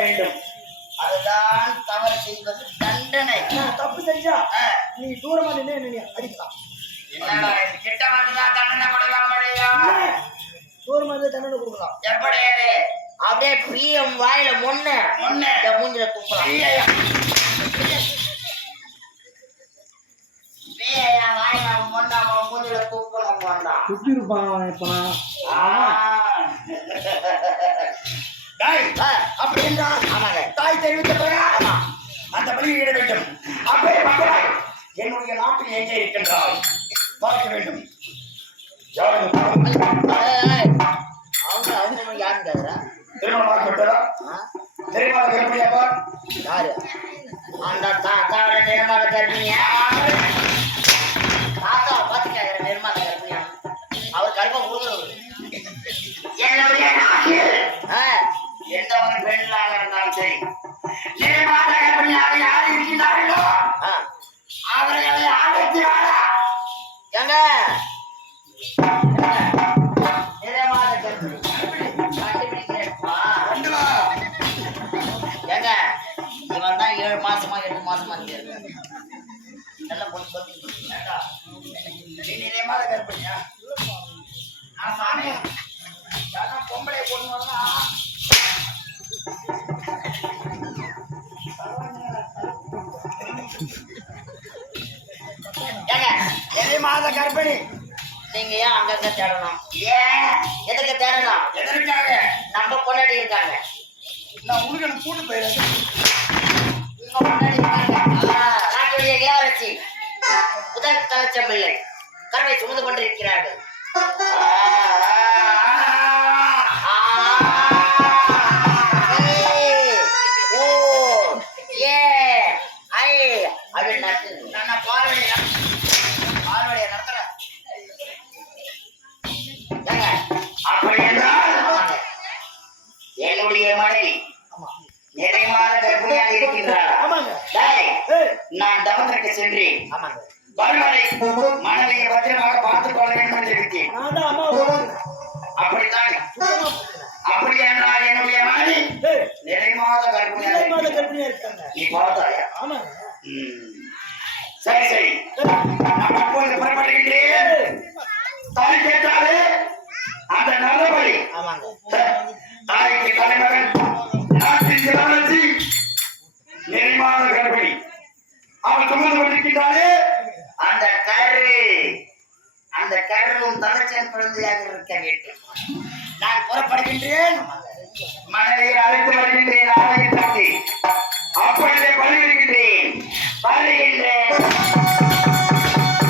வேண்டும். அதுதான் தவறு செய்வது தண்டனை. தப்பு செஞ்சா நீ தூரமா நின்று அடிக்கலாம். என்னடா கிட்ட வந்துதான் தண்டனை கொடுக்க முடியும் தூரமா இருந்து தண்டனை கொடுக்கலாம். எப்படி அப்படியே பிஎம் வாயில முன்ன. முன்ன. மூஞ்சில துப்பலாம் சுத்தி இருப்பான் என்றால் ஆமாங்க. தாய் தெரிவித்த அந்த பலியிட வேண்டும். அப்பே மக்களாய் என்னுடைய நாட்டில் எங்கே இருக்கின்றாய்? பார்க்க வேண்டும். யாரும் அவங்க அவங்க யாருங்க அதுல? திருமணமாக விட்டதா ஆ? திருமண கர்ப்பிணியாப்பா யாரு? அந்த தாத்தாவோட நிர்மாத கர்ப்பிணியா கர்ப்பிணியாக யார் இருக்கின்றார்களோ ஆ. அவர்களை அழைத்து வாடா ஏங்க? இவன் தான் ஏழு மாசமா எட்டு மாசமா. நல்லா பொண்ணு சொல்லி நீ நிர்மாத கர்ப்பிணியா ஏங்க நிர்மாத கர்ப்பிணி. நீங்க ஏன் அங்கங்க தேடணும்? ஏன் எதுக்கு தேடணும்? எதற்காக? நம்ம பொண்டாடி இருக்காங்க. நான் உனக்கு எனக்கு கூட்டு போயிடுறேன் உங்க பொண்டாடி இருக்காங்க. நாட்டுடைய இளவரசி. முதல் கலச்சம் பிள்ளை கருவை சுமந்து கொண்டிருக்கிறார்கள். என்னுடைய மனைவி நிறைவான கர்ப்பிணியாக இருக்கின்றார். நான் தவத்திற்கு சென்று ஆமாங்க. வருவரை மனைவியை பத்திரமாக பார்த்துக் கொள்ள வேண்டும் என்று போறேன் அப்படித்தான். அப்படி என்றால் என்னுடைய மனைவி கர்ப்பிணியாக இல்லை மாத இருக்கிறார். கர்ப்பிணியா இருக்காங்க. நீ பார்த்தாயா? ஆமாங்க. ம். சரி சரி. நான் அப்பொழுது புறப்படுகின்றேன். தாய் கேட்டாலே அந்த நல்லபடி ஆமாங்க. தாய்க்கு தலைமகன் நாட்டின் இளவரசி நிறைவான கர்ப்பிணி. அவள் சுமந்து கொண்டிருக்கின்றாலே அந்த கரு அந்த கருவும் தலைச்சன் குழந்தையாக இருக்க வேண்டும். நான் புறப்படுகின்றேன். மனைவியை அழைத்து வருகின்றேன் நாளை